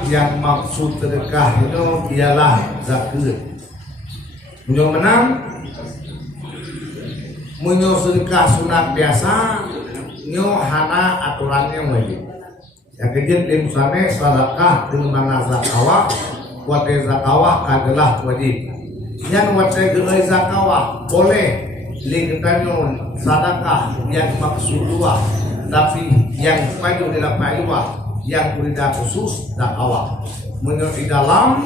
yang maksud sedekah itu ialah zakat. Munyo menang, munyo sedekah sunat biasa, nyo hana aturannya wajib. Yang kejut lim sane sedekah dengan zakawah, wate zakawah adalah wajib. Yang wate geai zakawah boleh lingkaran sedekah yang maksud dua, tapi yang maju dalam ma'luah yang berida khusus zakawah. Menurut di dalam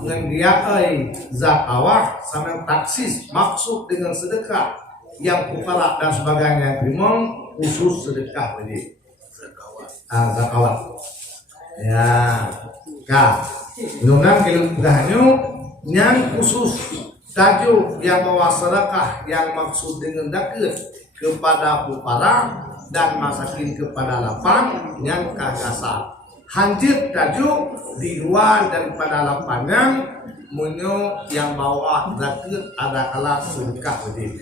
mengiakai zakawah sama taksis maksud dengan sedekah yang fukara dan sebagainya memang khusus sedekah wajib. Zakawah. Ya, kah. Menurut kelengkapannya yang khusus tajuk yang bawa sedekah yang maksud dengan zakat kepada fukara dan masakin kepada lapang yang kagasa. Hancur tajuk di luar daripada lapang yang munyo yang bawa zakat ada kala sedekah wajib.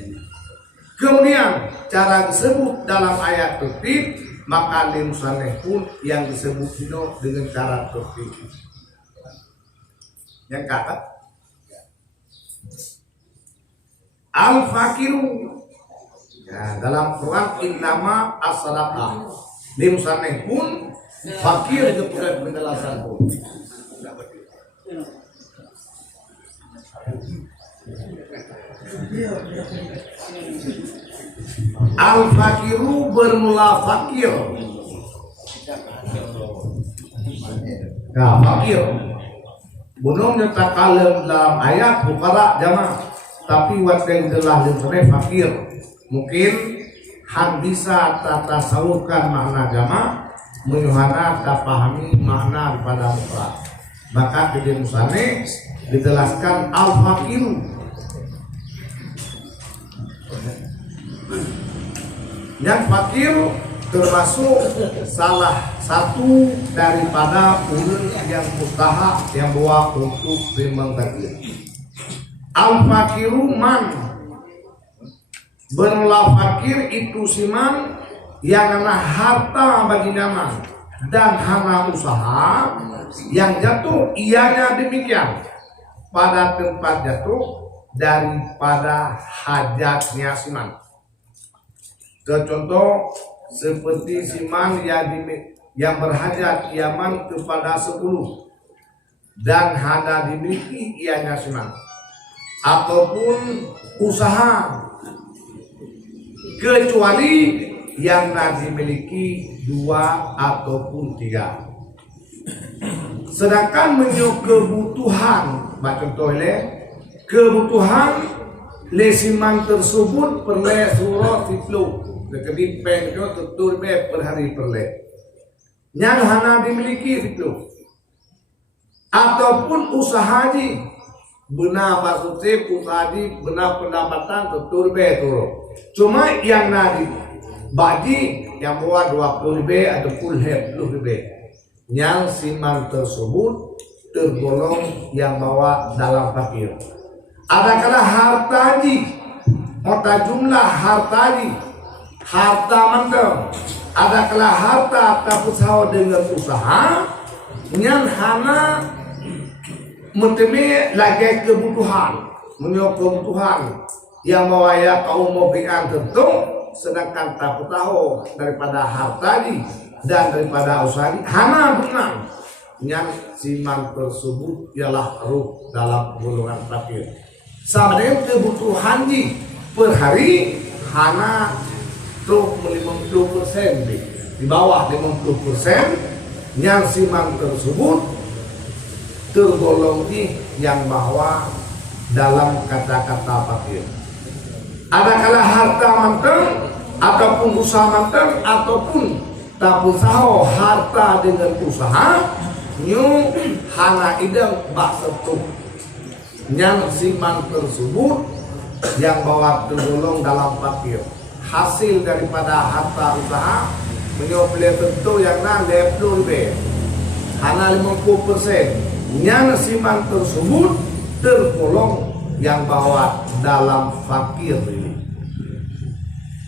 Kemudian cara disebut dalam ayat tertib maka lim saleh pun yang disebut itu dengan cara tertib. Yang kata al-fakiru. Ya, dalam Quran innama as-sadaqah. Lim saneh pun fakir kepada penjelasan pun. Al-fakiru bermula fakir. Nah, fakir. Belum nyatakan dalam ayat bukara jamaah. Tapi wat yang telah lim saneh fakir. Mungkin han bisa tata salurkan makna agama menyuhana tak pahami makna daripada mufrad. Maka di musane dijelaskan al-fakiru. Yang fakir termasuk salah satu daripada ulun yang mustahak yang bawa untuk memang takdir. Al-fakiru man bermula fakir itu siman yang hana harta bagi nama dan hana usaha yang jatuh ianya demikian pada tempat jatuh daripada hajatnya siman. Contoh seperti siman yang berhajat iaman kepada 10 dan hana dimiliki ianya siman, ataupun usaha kecuali yang dimiliki 2 ataupun 3. Sedangkan menyuk kebutuhan, contoh kebutuhan lesiman tersebut perle surah titlu kebi pengjo tutur be per hari perle yang hana dimiliki titlu ataupun usaha ji benar maksudnya usaha ji benar pendapatan tutur be turun. Cuma yang nadi bagi yang bawa 20 ribu ataupun 10 ribu yang siman tersebut tergolong yang bawa dalam fakir. Adakala harta ji mata jumlah harta ji harta mantap. Adakala harta tak usaha dengan usaha yang hana menteme lagi kebutuhan menyok kebutuhan yang mewaya kaum mobilan tentu, sedangkan tak tahu daripada harta dan daripada usaha hana benar yang siman tersebut ialah ruh dalam golongan fakir. Sama dengan kebutuhan per hari hana tuh 50% di bawah 50% yang siman tersebut tergolong yang bahwa dalam kata-kata fakir. Adakala harta manteng ataupun usaha manteng ataupun tak usaha harta dengan usaha nyu hana idang bak setuh yang siman tersebut yang bawa tergolong dalam fakir. Hasil daripada harta usaha menyobeli tentu yang na 20 ribu hana 50% yang siman tersebut tergolong yang bawa dalam fakir ini.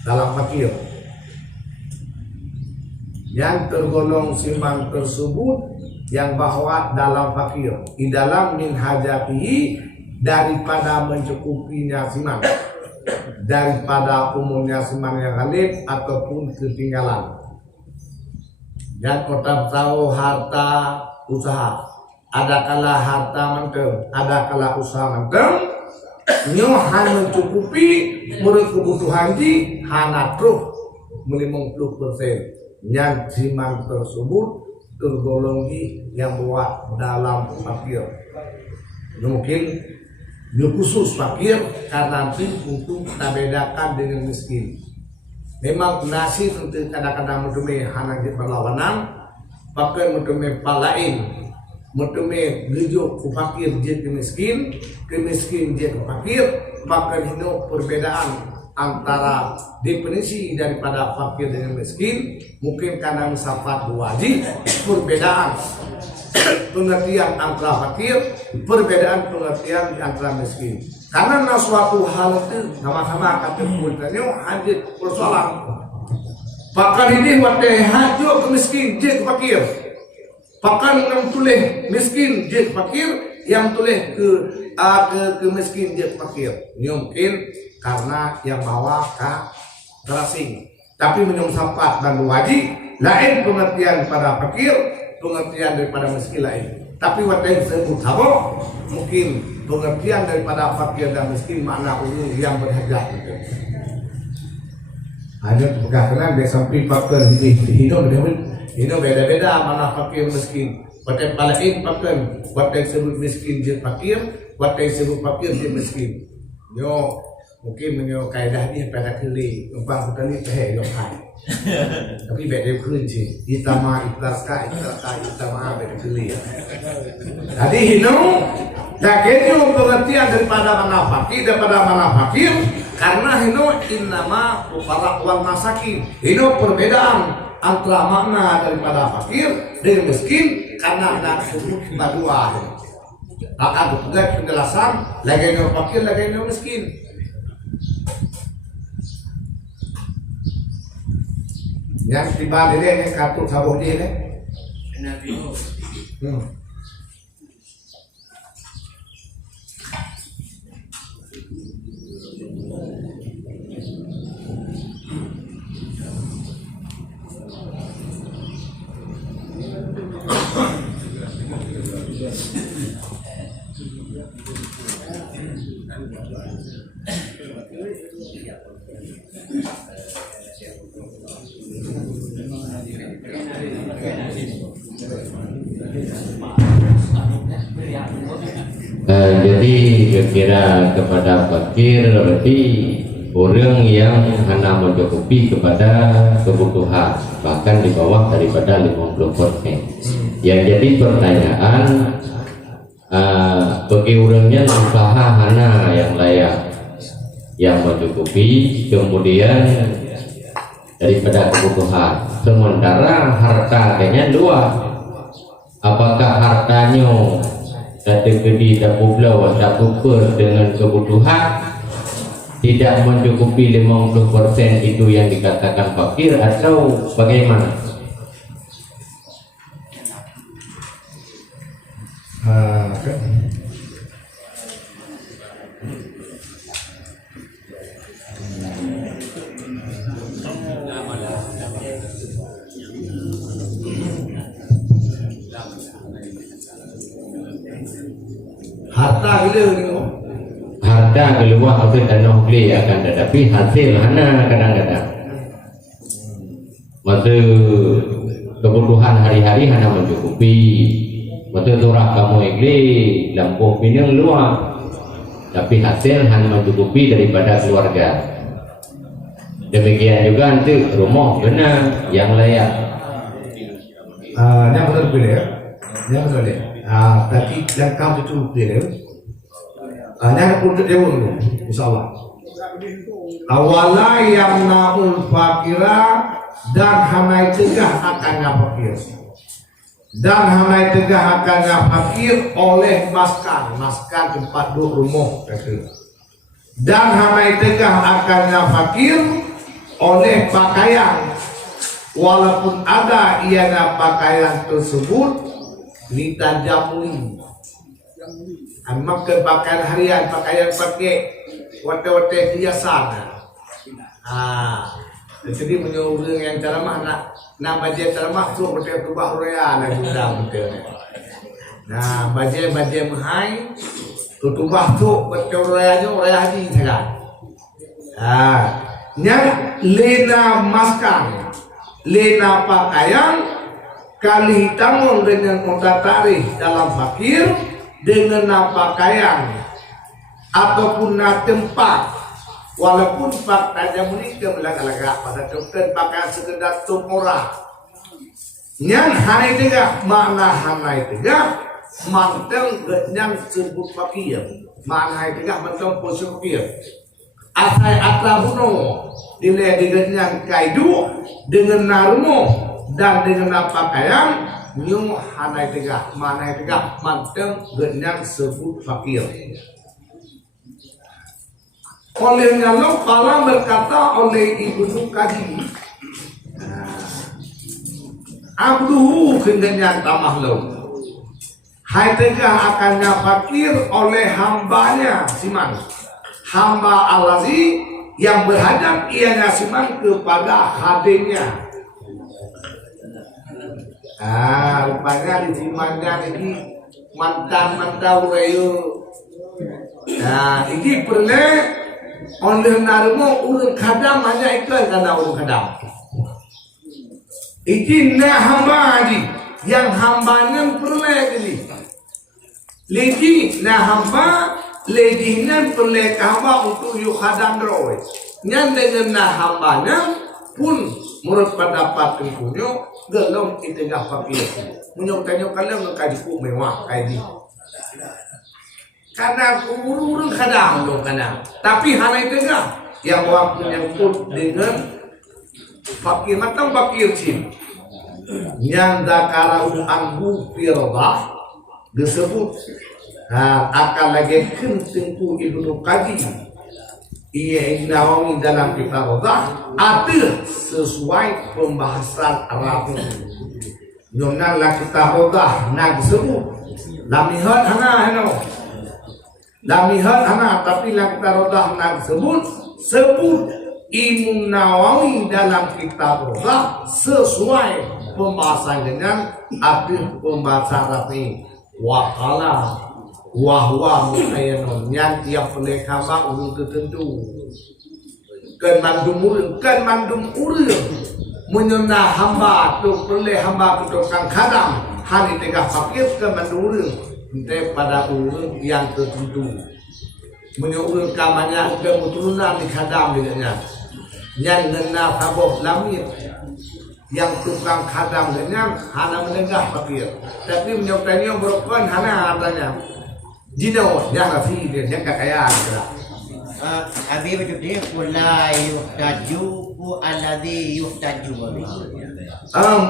Dalam fakir yang tergolong siman tersebut yang bahwa dalam fakir di dalam min hajatihi daripada mencukupinya siman, daripada umumnya siman yang ghalib ataupun ketinggalan. Dan tetap tahu harta usaha, ada kala harta menteng, ada kala usaha menteng, nyohan mencukupi menurut kebutuhan di hana truh 50% yang siman tersebut tergolong yang buat dalam fakir. Mungkin khusus fakir karena nanti untuk kita bedakan dengan miskin. Memang nasi tentu kadang-kadang mentemui hanajit perlawanan, pakai mentemui palain, mentemui gejuk ke fakir je ke miskin je ke fakir, maka ini perbedaan antara definisi daripada fakir dengan miskin mungkin karena musafat wajib, perbedaan pengertian antara fakir, perbedaan pengertian antara miskin. Karena suatu hal itu sama-sama kata kulitnya hadit persoalan. Pakan ini waktu hajo ke miskin, je ke fakir. Pakan yang tulis miskin, je ke fakir, yang tulis ke miskin, je ke fakir. Ini mungkin karena yang bawa ke terasing. Tapi minum sapat dan wajib lain pengertian pada fakir, pengertian daripada miskin lain. Tapi waktu yang disebut sama mungkin pengertian daripada fakir dan miskin makna umum yang berhajat itu. Hanya berkaitan dia sampai fakir hidup beda-beda mana fakir miskin. Waktu palain fakir, waktu disebut miskin je fakir, waktu disebut fakir je miskin. Yo mungkin menyo kaidah ni pada keli, umpang kita ni teh yo kai. Tapi beda kun je. Itama itlaka beda keli. Jadi hino Dakenyo pengertian daripada mana fakir karena hino innama fuqara wal masakin. Hino perbedaan antara makna daripada fakir dengan miskin karena ada sebut dua. Maka juga penjelasan lagenyo fakir lagenyo miskin. Yang tiba ini kartu sabuh dia ni. Jadi kira kepada fakir berarti orang yang hanya mencukupi kepada kebutuhan bahkan di bawah daripada 50%. Yang jadi pertanyaan bagi orangnya usaha hana yang layak yang mencukupi kemudian daripada kebutuhan, sementara harta kayaknya dua, apakah hartanya kategori dapublau dapuper dengan kebutuhan tidak mencukupi 50% itu yang dikatakan fakir atau bagaimana? Harta keluar atau dana hukli akan tetapi hasil hana kadang-kadang masa kebutuhan hari-hari hana mencukupi, masa turah kamu ikli lampu minum luar tapi hasil hanya mencukupi daripada keluarga. Demikian juga nanti rumah benar yang layak. Yang betul pilih, yang betul deh. Tapi yang kamu itu pilih. Yang untuk dia dulu, insyaallah. Awalnya yang naul fakira dan hanai tegah akannya fakir. Dan hanai tegah akannya fakir oleh maskan tempat duduk rumah. Dan hanai tegah akannya fakir oleh pakaian, walaupun ada ianya pakaian tersebut Nita jamuli. Amak ke pakaian harian, pakaian pakai wate-wate hiasan. Jadi punya orang yang cara mana nak baca cara makhluk betul berubah roya lah gudang betul. Nah baca mahai berubah tu betul roya haji sekarang. Yang lena maskang, lena pakaian kali tamun dengan kota tarikh dalam fakir dengan pakaian ataupun tempat. Walaupun faktanya menikah melaga-laga pada dokter pakaian sekedar tumora. Yang hari tiga makna hari tiga manteng yang sebut fakir. Makna hari tiga manteng posisi fakir. Asai atabuno dilihat dengan kaidu dengan narumo dan dengan pakaian new hari tiga makna hari tiga manteng yang sebut fakir. Olehnya lo kala berkata oleh Ibnu Kaji, abduhu kendenya tamah lo. Hai tegah akannya fakir oleh hambanya siman. Hamba Allazi yang berhadap ianya siman kepada hadimnya. Rupanya di simannya ini mantan-mantan urayu. Nah, ini pernah oleh narmo urun kadam hanya iklan karena urun kadam. Iki na hamba haji yang hambanya perle kali. Lagi na hamba leginan perle hamba untuk yuk kadam roy. Yang dengan na hambanya pun menurut pendapat tentunya gelom itu nggak fakir. Menyokanya kalian mengkaji mewah kaji. Karena urun kadang dong kadang, tapi hal itu enggak yang waktu nyangkut dengan fakir matang fakir sih, yang dakarau anggu firdah disebut akan lagi kentingku Ibnu Kaji ia Nawawi dalam kitab Rodah ada sesuai pembahasan Arab. Nyonang lah kitab Rodah nak disebut lamihat hana lamihat hana tapi lah kita Rodah nak sebut Imam Nawawi dalam kitab Rodah sesuai pembahasan dengan arti pembahasan rapi wakala wahwa muayyanon yang tiap oleh kama ulun tertentu kan mandum urun menyona hamba tu oleh hamba tukang kadam hari tegah fakir kan mandum urun daripada urun yang tertentu menyuruh kamanya kebetulan di kadam dengannya yang ngena kaboh lamit yang tukang kadam dengan hana menegah fakir tapi menyokanya berokon hana hartanya jino yang nasi dia yang kekayaan Abi berjudi wala yuhtaju alladhi yuhtaju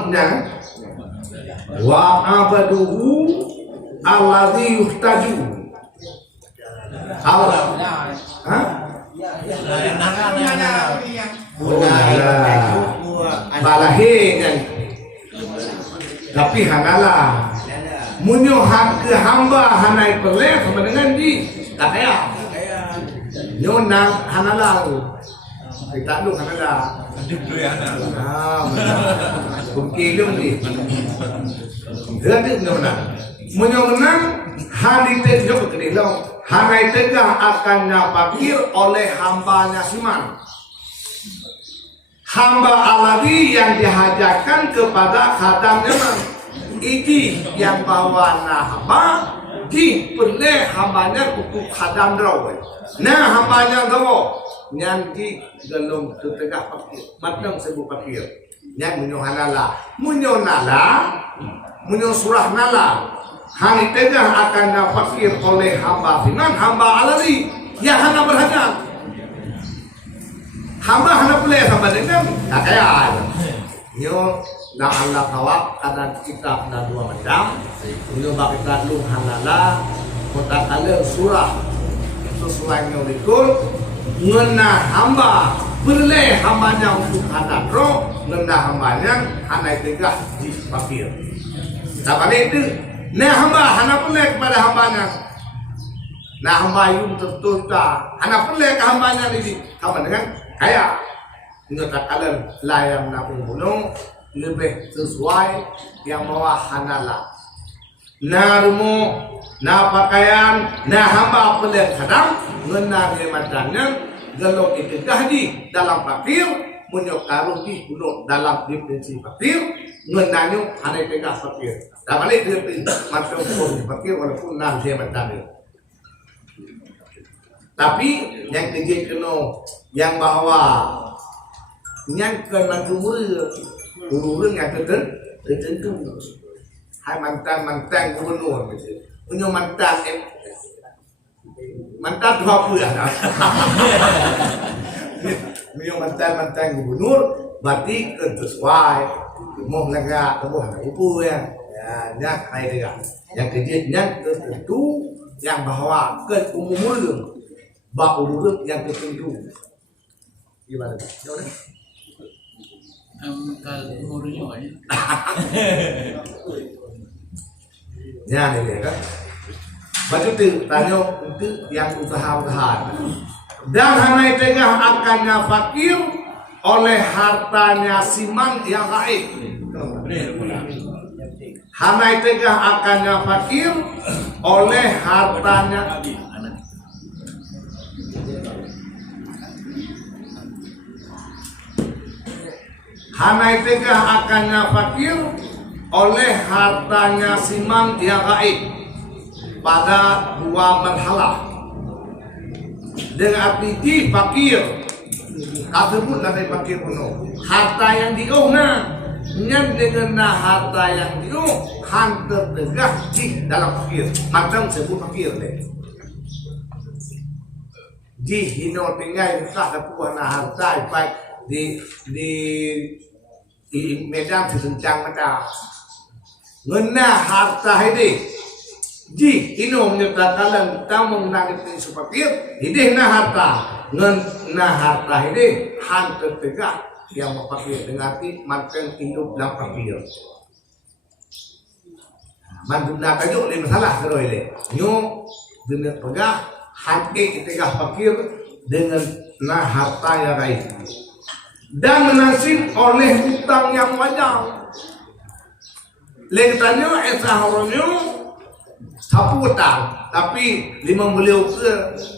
nah wa abaduhu alladhi yuhtaju Allah balahe kan tapi hanalah munyo hak ke hamba hanai perle sama dengan di tak kaya nyonang hanalah kita lu hanalah bukilung ni jadi nyonang munyo menang hari tegak berkelilong hanai tegak akannya fakir oleh hambanya siman hamba aladi yang dihajarkan kepada khadamnya iki yang bawa hamba di perle hambanya untuk khadam rawe nah hambanya dawo yang di dalam tegak fakir matang sebut fakir yang munyohanala munyo surah nala hari tegak akan fakir oleh hamba siman hamba aladi yang hana berhajat hamba hana boleh sama dengan tak kaya yo na Allah kawak ada kitab na dua macam yo bakita lu halala kota kala surah itu selainnya dikul ngena hamba boleh hambanya untuk hadap roh ngena hambanya hana tegak di fakir tak itu Nah hamba hana pelek kepada hambanya. Nah hamba yung tertuta hana pelek ke hambanya ini. Hamba dengan kaya. Nyata kalian layang na pembunuh lebih sesuai yang bawa hanala. Na rumo, na pakaian, na hamba pelek kadang ngena hematanya kalau itu gahdi dalam fakir menyokaru di kuno dalam definisi fakir ngenanyo aneh pegang fakir. Tak balik dia macam pun fakir walaupun nam hematanya. Tapi yang kerja keno yang bahwa yang kena urun yang tertentu hai mantan gubernur punya mantan dua bulan punya mantan gubernur berarti sesuai mau negara kebuah upu ya nyak hai dia yang kejadian tertentu yang bahwa ke umum urut yang tertentu gimana kalau umurnya banyak. Ya ini kan. Baju itu tanya itu yang usaha-usaha. Dan hanya tengah akannya fakir oleh hartanya siman yang gaib. Hanya tengah akannya fakir oleh hartanya Hanai tegah akannya fakir oleh hartanya siman yang gaib pada dua marhalah dengan arti di fakir tersebut dari fakir penuh harta yang diuhna yang dengan harta yang diuh hantar tegah di dalam fakir macam sebut fakir deh di hino tinggal kah dapat harta baik di Medan sesencang macam ngena harta ini di ino menyatakan tamu nangit ini supakir ini na harta ngena harta ini hantar tegak yang mempakir dengan arti mantan hidup dalam fakir mantan tajuk ini masalah kalau ini nyo dengan pegah hati tegak fakir dengan na harta yang lain dan menasib oleh hutang yang wajar. Lengannya esahoronyo sapu hutang, tapi lima beliau ke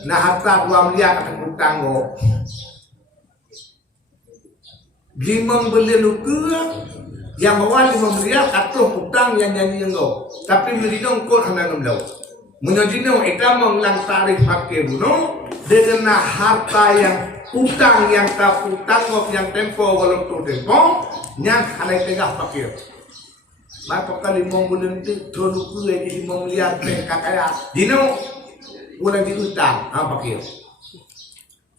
nah harta 2 miliar kata hutang go. Lima beliau ke yang bawa 5 miliar kata hutang yang nyanyi go, tapi melidong kau hendak beliau. Menjadinya itu mengulang tarikh fakir buno dengan harta yang utang yang tak utang yang tempo walau tempo yang halai tegak fakir. Maka kali mau bulan itu dulu kue di 5 miliar kaya dino bulan di utang fakir.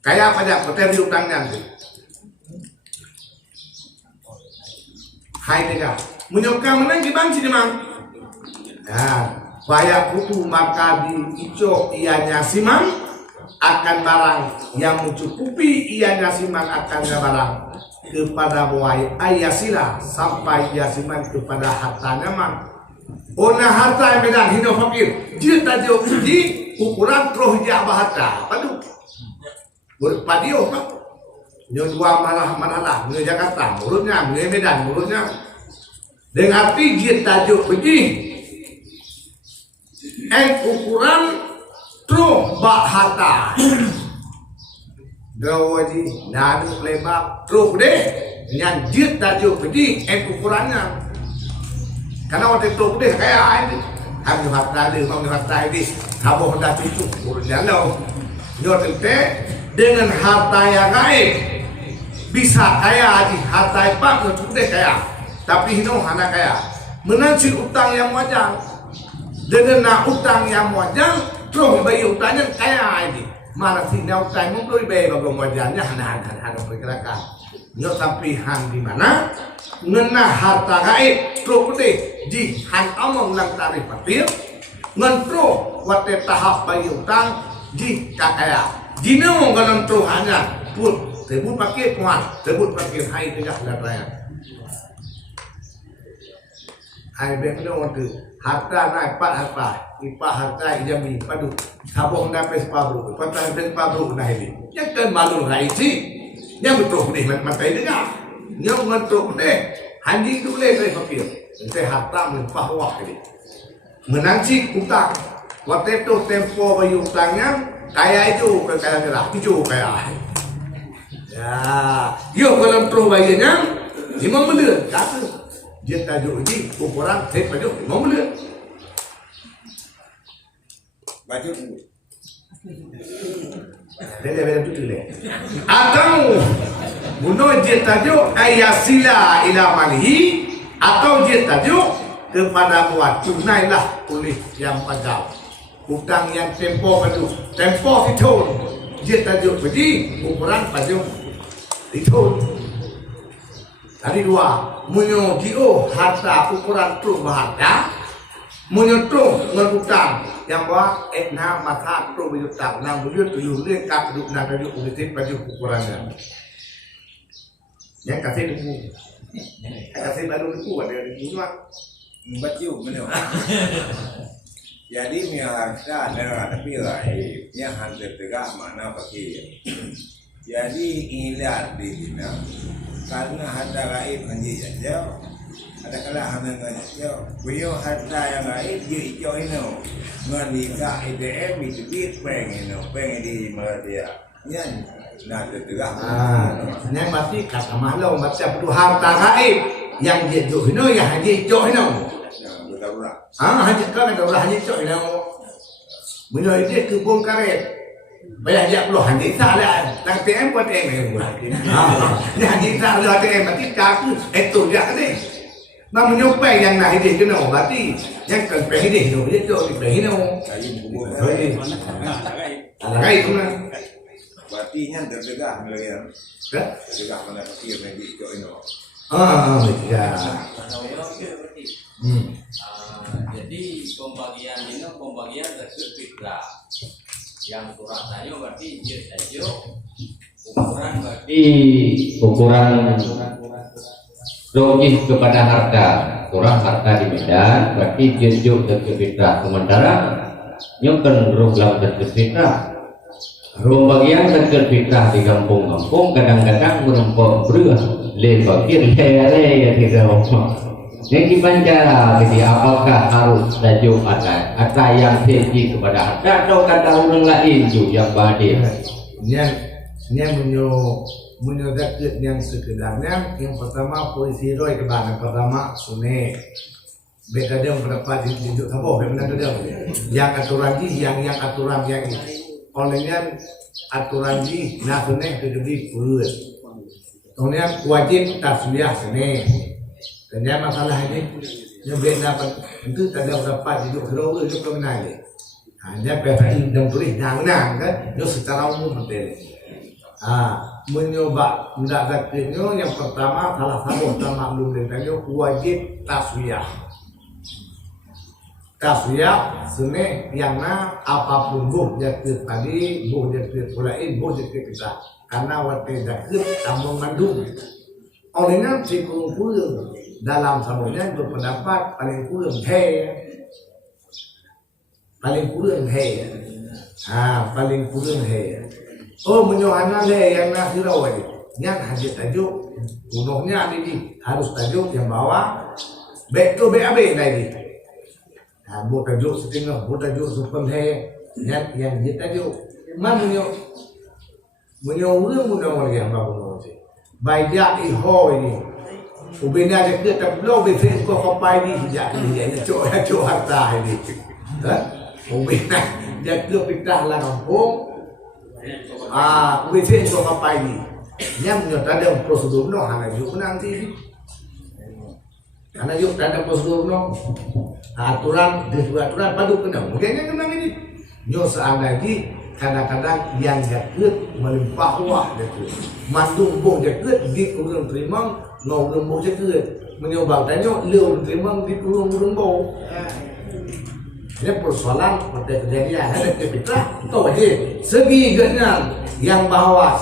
Kaya apa dah betul di utangnya nanti. Hai tegak. Menyokang menang di bangsi demang. Bayar kutu maka di ico ianya siman akan barang yang mencukupi ianya siman akan barang kepada buai ayasila sampai yasiman kepada hartanya man. Ona harta yang benar hino fakir dia tadi di ukuran roh dia bahata padu berpadio pak nyo dua mana nyo Jakarta mulutnya nyo Medan mulutnya dengan arti dia tajuk begini ukuran tro bak harta gawaji nadu lemak tro deh yang dia tajuk begini ukurannya karena waktu itu deh kayak ini kami harta deh kami harta ini kamu hendak itu urusan lo nyote dengan harta yang gaib bisa kaya di harta apa nyote deh kaya tapi hino hana kaya menanci utang yang wajar dengan utang yang wajar terus bayi utangnya kaya ini mana sih utang mungkin bayi bagong wajarnya hana pergerakan nyok sampihan di mana ngena harta gaib terus deh di han omong lang tarif patir ngentro wate tahap bayi utang di kakaya dino galang tro hanya pun tebut pakai puan tebut pakai hai tegak latanya Ai bek no tu harta naik pat harta ipa harta ijami padu sabong dapat sepabru patah dapat sepabru nah ini yang kan malu raisi yang betul ni mata dengar yang betul deh hanji tu boleh saya fakir saya harta melimpah wah ini menanci utang waktu itu tempo bayu utangnya kaya itu kaya merah itu kaya ya yo kalau terus bayarnya 50 miliar kata dia tajuk ini ukuran saya tajuk 5 miliar Baju dulu. Beda-beda tu leh. Atau bunuh dia tajuk ayasila ila malihi atau dia tajuk kepada buat tunailah oleh yang pajak hutang yang tempo padu tempo itu dia tajuk bagi ukuran padu itu dari dua munyo dio harta ukuran tu harta munyo tu ngutang yang bawa etna mata tu berjuta nang berjut tu le kap duk nak duk ulitin padu ukurannya yang kasih buku kasih baru buku ada di rumah Baju benar. Jadi ni harta adalah tapi lain. Yang harta tegak mana pakai. Jadi inilah di sini. Karena harta lain hanya saja. Ada kalah hanya saja. Beliau harta yang lain dia hijau ini. Menikah IDM itu pengen di Malaysia. Yang nak tegak. Yang mati kata malu macam tu harta lain yang dia tu ini yang hanya hijau ini. Hanya kan ada orang hanya cok ini. Menurut dia kebun karet. Banyak dia perlu hanya salah. Tang TM buat TM yang mulai. Dia hanya salah TM berarti kaku itu dia ni. Nah menyupai yang nak hidup kena berarti yang kan hidup tu dia tu di hidup. Lagi tu mana? Berarti yang terdekat mulai. Terdekat mana pakai yang cok ini. Ya. Jadi pembagian ini pembagian tersebut fitrah. Yang kurang tanya berarti dia saja ukuran berarti ukuran logis kepada harta kurang harta di Medan berarti jenjuk terkepitra sementara nyukan program terkepitra pembagian terkepitra di kampung-kampung kadang-kadang menumpuk beruah lebakir lele tidak yang dipancara jadi apakah harus tajuk ada yang tinggi kepada harta atau kata orang lain tu yang badai yang menyodat yang sekedarnya yang pertama polisi roy kebanan pertama sunai beda dia berdapat ditunjuk apa benar dia yang aturan yang aturan yang olehnya aturan di nah sunai terjadi pun kemudian wajib tasbih sunai dan yang masalah ini yang dapat itu ada berapa hidup kedua hidup kemenang ni hanya PPI dan tulis jangan kan itu secara umum penting mencoba mendapatkannya yang pertama salah satu utama belum ditanya wajib taswiyah seni yang apapun buh jatuh tadi buh jatuh pulain buh jatuh kita karena waktu jatuh tambung mandung olehnya si kumpul dalam samanya berpendapat paling kurang paling kurang oh menyohana yang nak hirau ini yang hajat tajuk bunuhnya ini harus tajuk yang bawa back to BAB lagi buat tajuk setengah buat tajuk supan yang dia tajuk mana menyohurang mudah-mudahan yang bawa baik iho ini ubina je kita belum bisa kau papai ni sejak ni cok harta ini, ubina je kita lah kampung, ubina kau papai ni, yang menyertai ada prosedur no, hanya juk nanti, hanya juk ada prosedur no, aturan padu kena, mungkinnya kena ini, nyo seandainya kadang-kadang yang jatuh melimpah wah jatuh, mandung boh jatuh di kurang terima ngau boh jatuh, menyobak tanya leu terima di kurang boh. Ini persoalan pada kejadian ada kepitrah, tahu aja segi dengan yang bahawa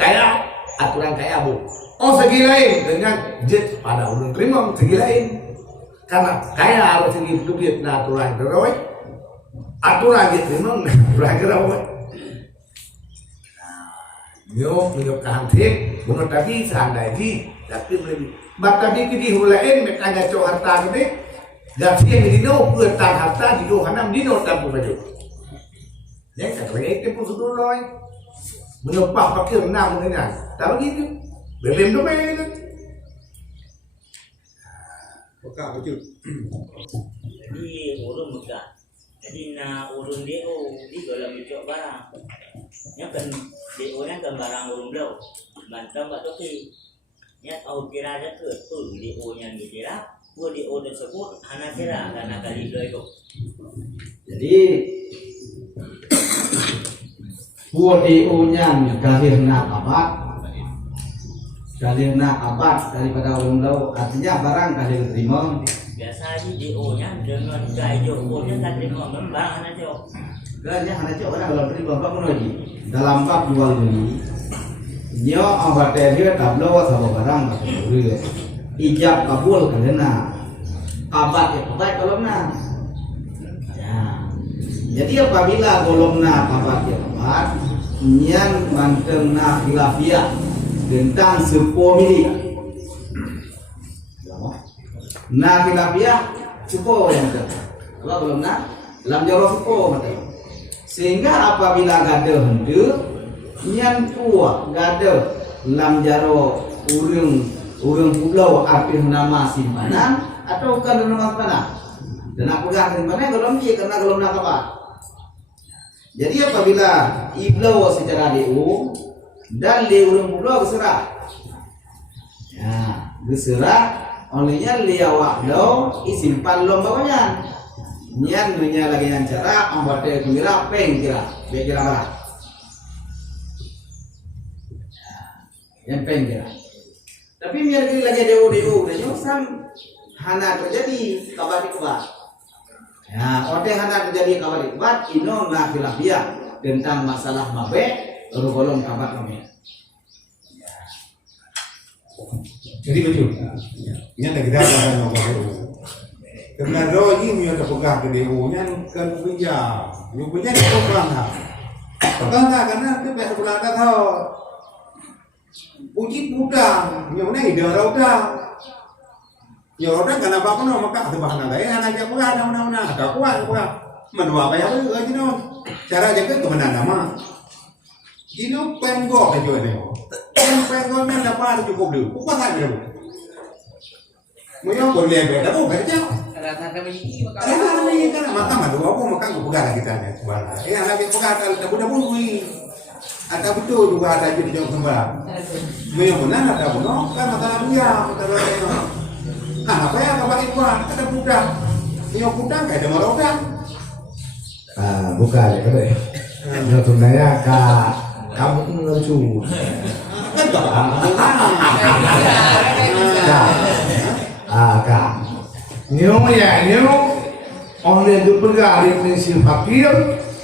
kaya aturan kaya bu, segi lain dengan jet pada ulun terima segi lain. karena kaya harus ini duit na aturan terus aturan gitu memang aturan terus nyo kahantik bunuh tadi seandai di tapi lebih maka di hulain mereka ngaco harta gede gak sih yang dino ketan harta di Yohanam dino tabu baju ya kata itu pun sudah loy menumpah pakai renang dengan tapi gitu belum tu mana Buka betul. Jadi urun buka. Jadi na urun dia di dalam itu barang. Nya kan DO nya kan barang urun blau. Bantam atau ki. Nya au kira aja ke DO nya dikira, gua DO tersebut hana kira karena kali dua itu. Jadi buat DO-nya kahirna abad daripada orang lau artinya barang kahir terima Biasa di DO-nya dengan gaya jokonya kan terima membang hana jauh. kerana hanya orang kalau terima apa pun lagi dalam bab jual beli nyo abad dia tablo sama barang beli ijab kabul karena abad ya abad kalau na jadi apabila golongna abad ya abad nyan mantengna khilafiyah tentang 10 milik nah khilafiyah cukup yang kalau belum na dalam jawab cukup sehingga apabila gada hendak nyan tua gada lam jaro urang pulau arti nama simpanan atau kan nama simpanan dan aku gak simpanan kalau dia karena kalau nak apa jadi apabila iblau secara DU dan di urang pulau berserah ya berserah olehnya liawak lo isimpan lombanya nyan dunia lagi yang cara ambate kira peng kira berapa yang peng kira tapi biar lagi DU dan nyosam hana terjadi kabar ikbat ya ote hana terjadi kabar ikbat ino na khilafiyah tentang masalah mabe baru golong kabar kami Jadi betul. Nya tak kita akan ngomong. Karena roh ini yang terpegang ke DO-nya kan punya. Yang punya pegang ha. Pegang tak karena tu pihak sebelah tak tahu. Puji udang, yang mana ide udang. Ya udang kan apa pun maka tu bahan ada. Anak dia pula ada tak kuat. Menua apa yang tu lagi no. Cara jaga tu mana nama. Gino penggok aja ni. Penggok ni dapat cukup dulu. Kuat tak dulu. Mungkin boleh beda tu kerja. Rata-rata begini Ada lagi kan maka madu aku makan aku pegang kita ni sebenarnya. Anak dia pegang dabu-dabu ni. Ada betul juga ada jadi jauh sembah. Mungkin benar ada benar kan masalah dia, masalah dia. Apa ya kabar ikuan ada budak. Yang budak ada marokan. Bukan ya kan ya tunanya kamu ngelucu kak nyo oleh dipegang di prinsip fakir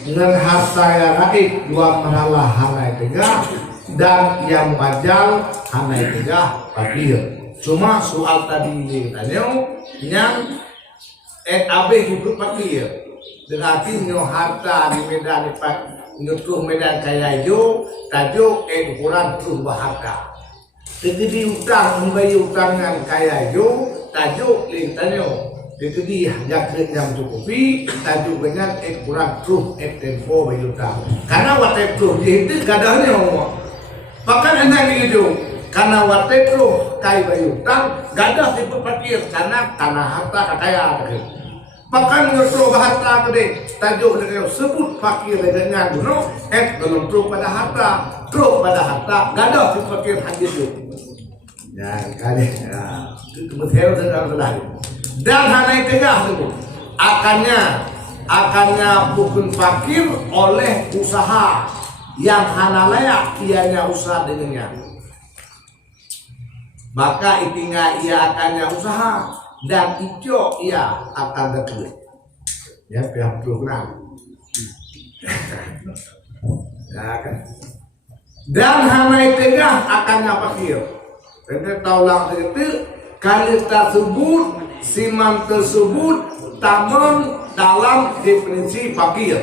dengan harta yang raib dua masalah hanai tegah dan yang majal hanai tegah fakir cuma soal tadi ditanya yang NAB hidup fakir berarti nyo harta di medan nyutuh medan kaya itu tajuk ukuran tuh harta jadi utang membayar utangan kaya itu tajuk lintanyo jadi yang cukupi tajuk dengan ukuran tuh tempo bayar utang karena waktu itu itu kadangnya bahkan enak itu karena waktu itu kaya bayar utang gak ada tipe fakir karena harta kaya bahkan ngerti harta gede tajuk dengan sebut fakir dengan gunung belum truk pada harta gak ada si fakir haji itu ya kali ya itu betul dengan dan hanai tengah itu akannya bukan fakir oleh usaha yang hana layak ianya usaha dengannya maka itinga ia akannya usaha dan itu ia akan dekat ya pihak program ya kan dan hanai tengah akannya fakir karena taulang itu kali tersebut siman tersebut taman dalam definisi fakir.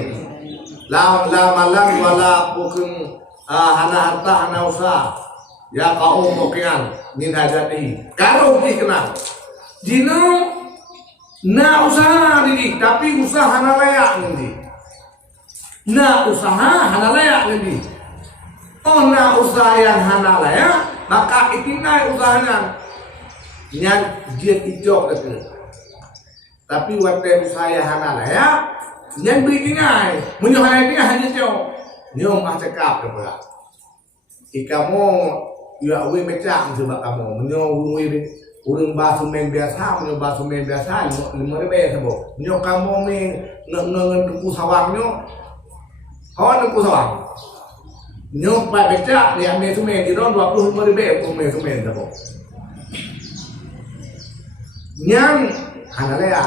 La malam wala bukan hana harta hana usaha. Ya kaum mokian min hajati. Kalau dikenal. Jino na usaha ini tapi usaha hana layak ini. Na usaha hana layak ini. Oh na usaha yang hana layak maka itinai usahanya. Yang dia ijok itu. Tapi waktu usaha yang hana layak yang beritinai. Menyuhai dia hanya jauh. Nyom ah cakap kepada. Ikamu ya we mecak sebab kamu menyo we urang bahasa main biasa menyo bahasa main biasa 5 ribu sebab menyo kamu me ngen ku sawang nyo hawan ku sawang nyo pa becak dia me sumen di ron 25 ribu ku me sumen sebab nyang analea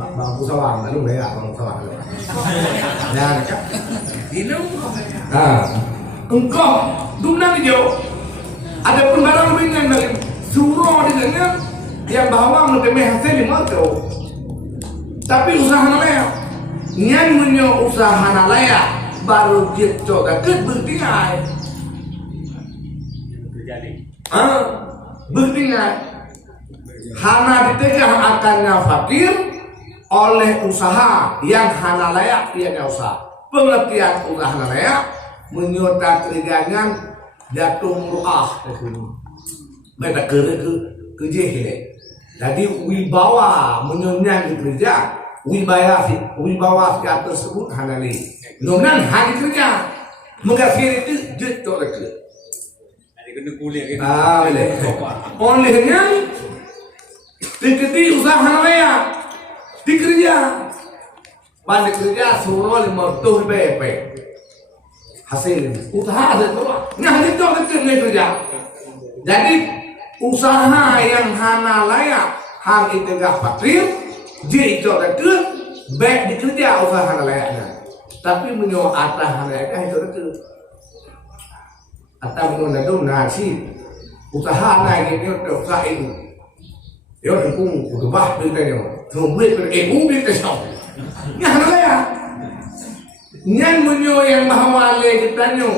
bang ku sawang lalu ya bang sawang ya kan ini engkau dumna dia ada pun barang lebihnya dari suruh dengannya yang bawa mentemeh hasil lima tu tapi usaha nalaya nyan menyo usaha nalaya baru dia coba bertingai bertingai hana ditegah akannya fakir oleh usaha yang hana layak dia usaha pengertian usaha nalaya menyota kerjaan jatuh murah mereka kerja jadi wibawa menyonyang di kerja wibawa si tersebut hanali nonan hari kerja mengasih itu jatuh kerja ada kena kuliah gitu olehnya diketi usaha hanalaya di kerja pada kerja suruh 50 BP hasil usaha ada tuh nah itu kerja jadi usaha yang hana layak hang itu gak fakir dia itu ke baik dikerja usaha hana layaknya tapi menyo atah hana layaknya itu ke atau menyo nasi usaha naik ini usaha itu ya hukum udah bah beritanya tunggu beli kesau nah hana layak nyan menyo yang bahawa le ditanyo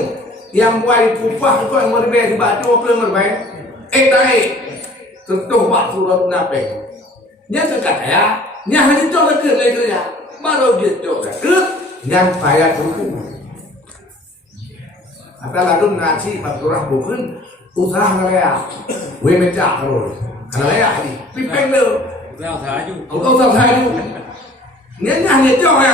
yang buat upah kau yang berbeza dibaca apa yang berbeza tai tentu pak surat nape nyan sekat ya nyan hanya coba ke le kerja baru dia coba ke nyan payah hukum atau lalu nasi paturah bukan usaha nalaya we mencak terus nalaya ni pipeng le usaha sahaja nyan hanya coba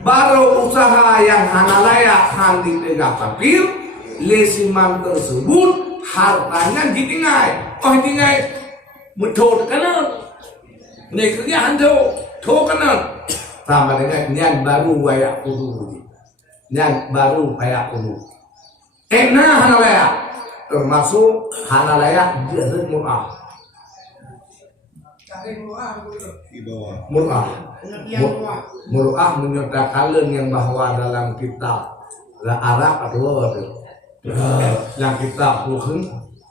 baru usaha yang hana layak hang ditegak fakir lesiman tersebut hartanya ditinggai tinggai metode kanan ini kerjaan to kanan sama dengan nyan baru wayak ulu nyan baru wayak ulu enak hana layak termasuk hana layak jahit murah Mur'ah menyertakan yang bahwa dalam kitab Arab atau yang kitab bukan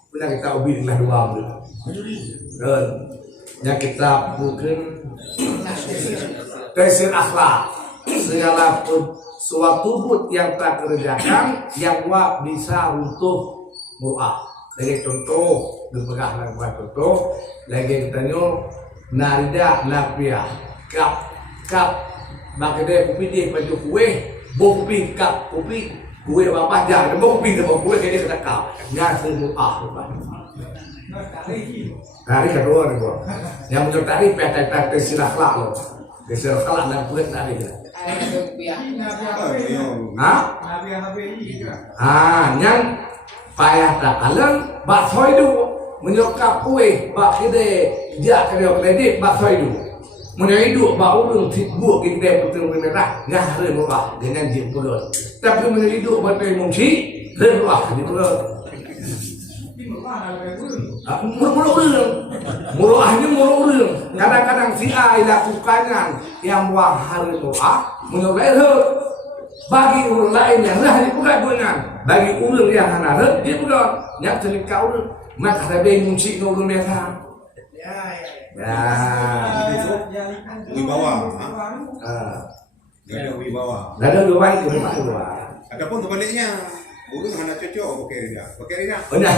punya kitab ubi lah dua yang kitab bukan Taisir akhlak segala suatu hud yang tak kerjakan yang bisa untuk mur'ah. Lagi contoh dipegang lagi buat contoh lagi kitanya narida lapia kap makanya kopi dia baju kue kopi kap kopi kue apa aja ada kopi sama kue kayaknya kena kap nyasar mur'ah tarik kedua nih gua yang muncul tarik peta silaklah lo silaklah dan kulit tarik yang payah tak kalian bakso itu menyokap kue bak kita dia kerja kredit bakso itu menyaidu bak urung tibu kita betul merah ngah remah dengan jempolot tapi menyaidu betul mungsi remah di mulut muruahnya murung kadang-kadang si A lakukannya yang wahar muruah menyoleh bagi orang lain yang lah dibuka dengan bagi orang yang hana dia bukan yang selik kau mak ada muncik no urun biasa. Ya. Wibawa. Ah. Gak ada wibawa. Ada dua itu mak dua. Adapun sebaliknya, urung hanya cocok pakai dia. Pakai dia. Benar.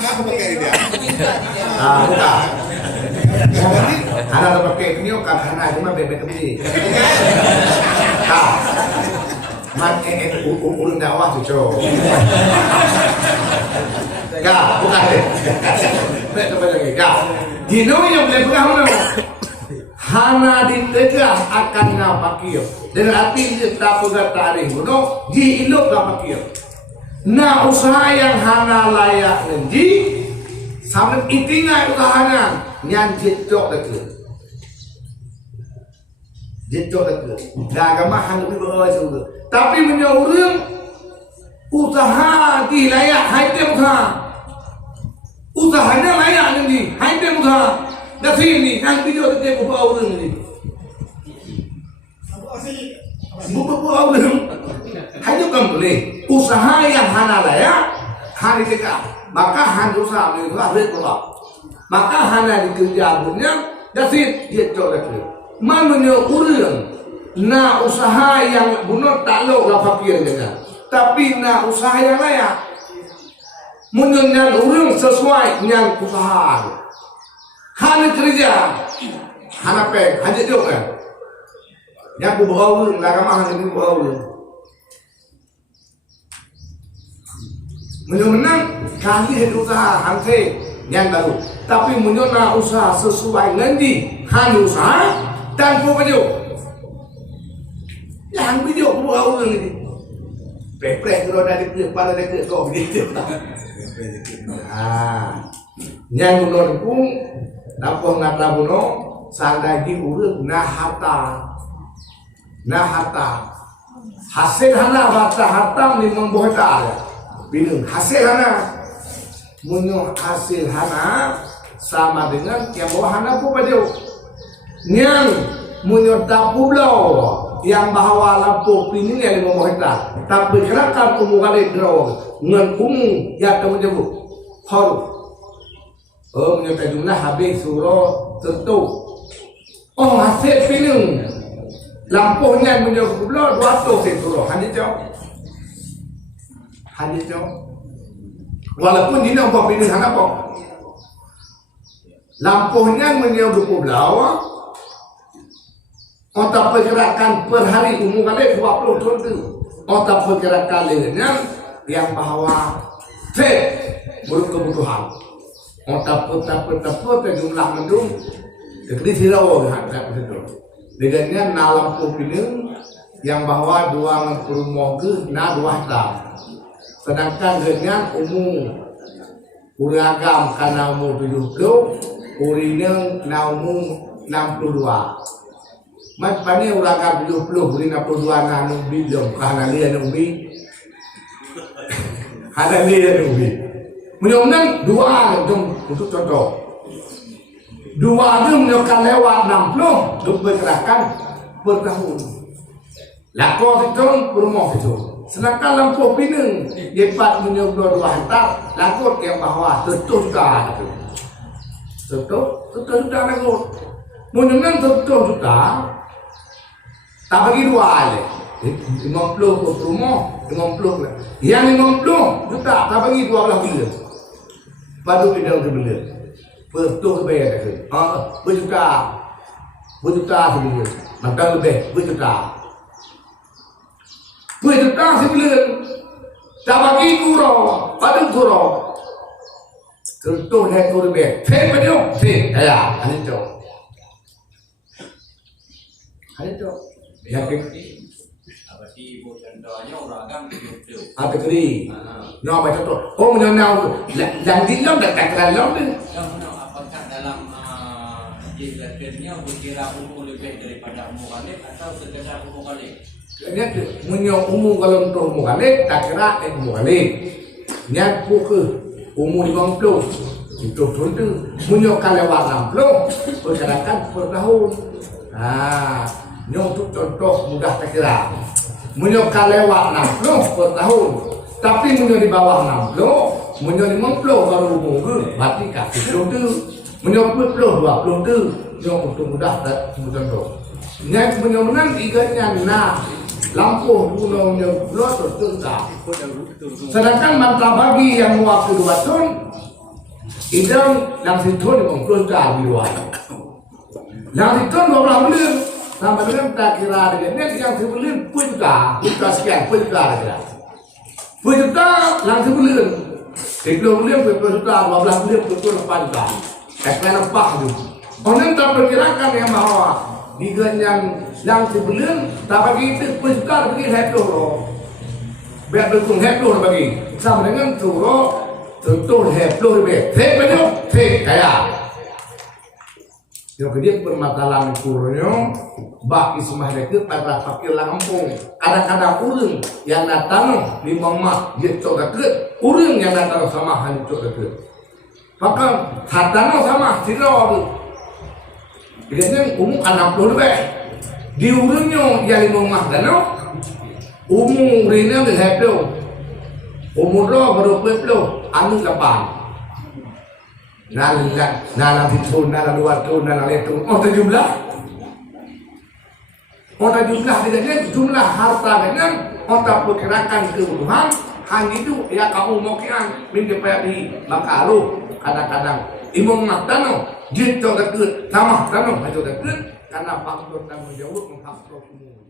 Apa pakai dia? Bukan. Ada pakai ini karena itu mah bebek kembali. Mat urun dakwah cocok. Bukan deh. Coba lagi. Dino yang boleh pegang mana? Hana ditegah akan ngapakio. Dan arti kita pegang tarik kuno di ilok ngapakio. Nah usaha yang hana layak nenji sampai itingai usahanya nyan jejok dekat. Jejok dekat. Agama hanya berdoa juga. Tapi menyorong usaha di layak haitem usaha. Usahanya layak nanti, haitem usaha. Dari ini yang video itu bawa orang ini. Bawa orang. Hanya boleh usaha yang hana layak hari tegak. Maka hanya usaha itu harus berlaku. Maka hanya dikerja punya dari dia colek. Manunya orang. Nah usaha yang benar tak lo lah fakir dengan. Tapi nah usaha yang layak. Menyenang orang sesuai dengan usaha. Hanya kerja, hanya pek, hanya jauh kan. Yang berbaur, agama hanya berbaur. Menyenang kali hidup usaha hantai yang baru. Tapi menyenang usaha sesuai nanti hanya usaha tanpa video. Yang video berbaur ini. Pek-pek kalau dari pada dekat kau begitu. Yang menurut pun Nampung ngata buno sandagi urut nahata hasil hana harta ni membuat bingung hasil hana munyo hasil hana sama dengan yang bawa hana pun pada yang munyo tapulau yang bahawa lampu pini yang membuat tapi gerakan umumale draw ngan umum ya kamu jebuk haru menyebut jumlah habis surah tentu. Oh hasil film lampunya menyebut pula 200 surah hanya jauh. Walaupun ini nampak film sangat apa? Lampunya menyebut pula. Otak pergerakan per hari umum kali 20 tentu. Otak pergerakan lainnya yang bahawa menurut kebutuhan. Otak jumlah mendung jadi sirau hadap itu. Dengannya nalam kupinung yang bawa dua rumah ke na dua hektar. Sedangkan dengan umum uragam karena umur 70, urineng na umum 62. Mat pani uragam 70, urin 62 na nubi jom karena dia nubi. Ada dia nubi. Menyonan dua untuk contoh. Dua itu menyokan lewat 60 untuk bergerakan per tahun. Lakor itu rumah itu. Sedangkan lampu pinang dapat menyokong 2 hektar. Lakor yang bawah tentu juta itu. Tentu juta lakor. Menyonan tentu juta. Tak bagi dua aja. 50 per rumah, 50 lah. Yang 50 juta tak bagi 12 bilion. Padu tidak berbeda. Betul bayar ke? Berjuta sebulan. Maka lebih berjuta sebulan. Tak bagi kurang, padu kurang. Tentu naik kurang lebih. Saya baju, saya, ada itu. Yang Berarti contohnya orang hidup. ada kiri. No macam tu. Oh menyenau. Yang dilam dah tak lalu tu. Apakah dalam jilbatannya berkira umur lebih daripada umur khalid atau sekedar umur khalid? Dia menyo umur kalau untuk umur khalid tak kira umur khalid. Niat buku umur 50. Itu tentu menyo kalau 60 pergerakan per tahun. untuk contoh mudah terkira. Menyokan lewat 60 per tahun, tapi menyo di bawah 60, menyo 50 baru umur ke, berarti kasih belum tu. Menyo 20 tu, menyo untuk mudah contoh. Yang menyo menang iganya nah, lampu gunung menyo belum tertentang. Sedangkan mantap bagi yang waktu 2 tahun, idam yang situ di mengkelontar di luar. Yang situ 12 bulan. Nama dengan tak kira dengan yang sebelum pujuta sekian pujuta ada. Pujuta yang sebelum 10 bulan 10 juta 12 bulan 8 juta. Ekran apa tu? Orang tak perkirakan yang bahwa yang sebelum tak bagi itu pujuta bagi heplo. Biar betul heplo bagi. Sama dengan turo tentu heplo lebih. Betul kaya. Yang kedua permasalahan kurunyo bak ismah deket pada fakir lampung. Kadang-kadang urang yang datang di mama dia cok deket, urang yang datang sama han cok deket. Maka hatano sama silo tu. Biasanya umum 60 lebih. Di urangnya yang di mama danau umum rina di heplo. Umur lo baru 20 anu 8. Nala ditun, nala 2 tahun, nala letung. Otak jumlah dengan jumlah harta dengan otak perkirakan kebutuhan. Hang itu ya kamu mokian minta di makaru kadang-kadang imam matano jito dekat sama tano ajo dekat karena faktor tanggung jawab menghapus semua.